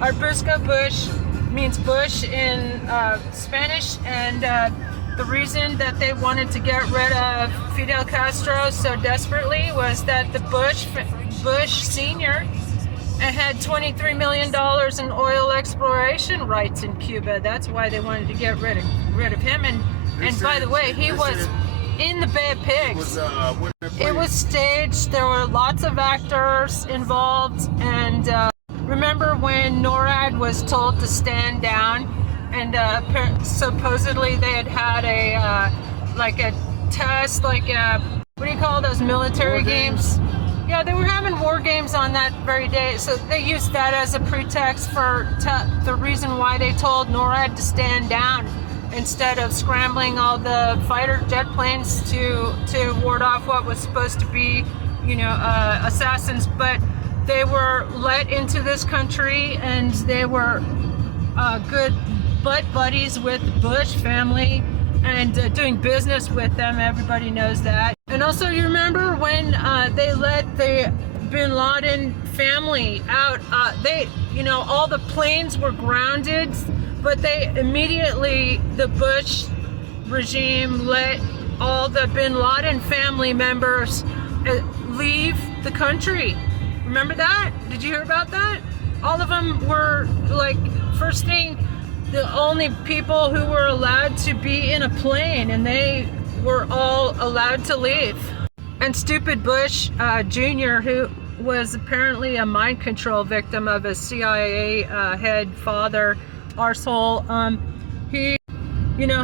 Arbusco Bush means bush in Spanish, and the reason that they wanted to get rid of Fidel Castro so desperately was that the Bush Sr. had $23 million in oil exploration rights in Cuba. That's why they wanted to get rid of him. And by the way, he was in the Bay of Pigs. It was staged. There were lots of actors involved. And remember when NORAD was told to stand down? And supposedly they had a test, what do you call those military games? Yeah, they were having war games on that very day, so they used that as a pretext for the reason why they told NORAD to stand down instead of scrambling all the fighter jet planes to ward off what was supposed to be, assassins. But they were let into this country, and they were good buddies with the Bush family and doing business with them. Everybody knows that. And also, you remember when they let the Bin Laden family out? All the planes were grounded, but they immediately, the Bush regime, let all the Bin Laden family members leave the country. Remember that? Did you hear about that? All of them were first thing, the only people who were allowed to be in a plane, and they were all allowed to leave. And stupid Bush Jr., who was apparently a mind control victim of a CIA head father, arsehole,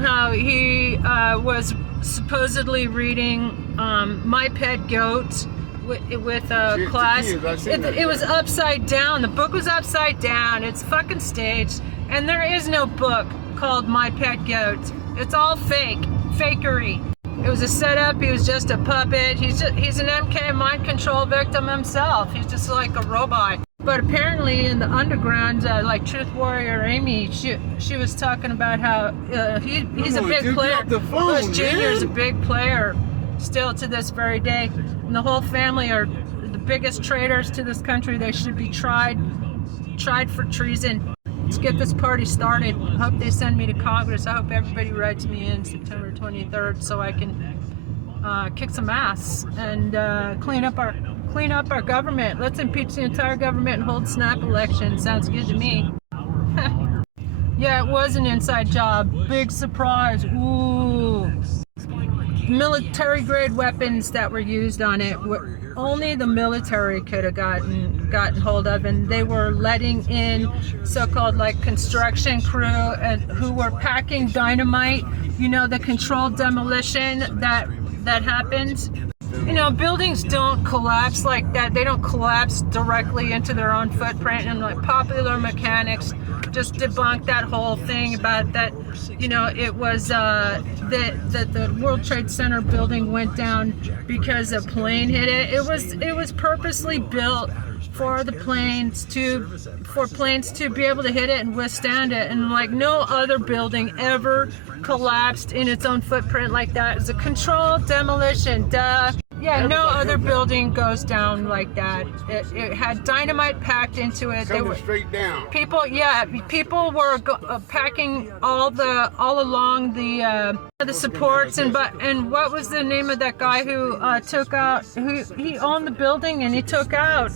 how he was supposedly reading My Pet Goat with a class. It was upside down. The book was upside down. It's fucking staged. And there is no book called My Pet Goat. It's all fakery. It was a setup. He was just a puppet. He's an MK mind control victim himself. He's just like a robot. But apparently in the underground, Truth Warrior Amy, she was talking about how he's a big player. Bush Jr. is a big player still to this very day. And the whole family are the biggest traitors to this country. They should be tried for treason. Let's get this party started. I hope they send me to Congress. I hope everybody writes me in September 23rd so I can kick some ass and clean up our government. Let's impeach the entire government and hold snap elections. Sounds good to me. Yeah, it was an inside job. Big surprise. Ooh. Military grade weapons that were used on it were only the military could have gotten hold of, and they were letting in so-called construction crew and who were packing dynamite. The controlled demolition that happens. Buildings don't collapse like that. They don't collapse directly into their own footprint. And Popular Mechanics just debunked that whole thing about that. It was that the World Trade Center building went down because a plane hit it. It was purposely built for planes to be able to hit it and withstand it. And no other building ever collapsed in its own footprint like that. It's a controlled demolition. Duh. Yeah, no other building goes down like that. It had dynamite packed into it. They were straight down. People were packing all along the supports, and what was the name of that guy who took out? He owned the building, and he took out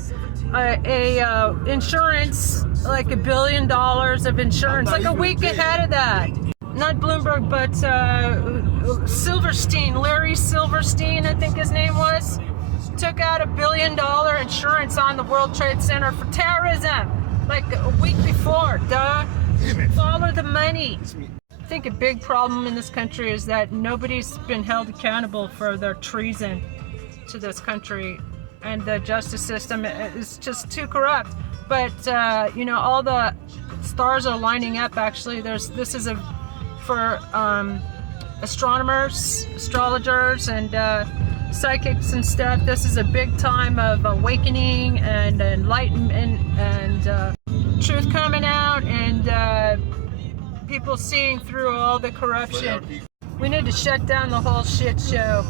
insurance, $1 billion of insurance, a week ahead of that. Not Bloomberg, but Silverstein, Larry Silverstein, I think his name was, took out $1 billion insurance on the World Trade Center for terrorism, a week before. Duh. Follow the money. I think a big problem in this country is that nobody's been held accountable for their treason to this country, and the justice system is just too corrupt. But all the stars are lining up. Actually, this is for astronomers, astrologers, and psychics and stuff. This is a big time of awakening and enlightenment and truth coming out, and people seeing through all the corruption. We need to shut down the whole shit show.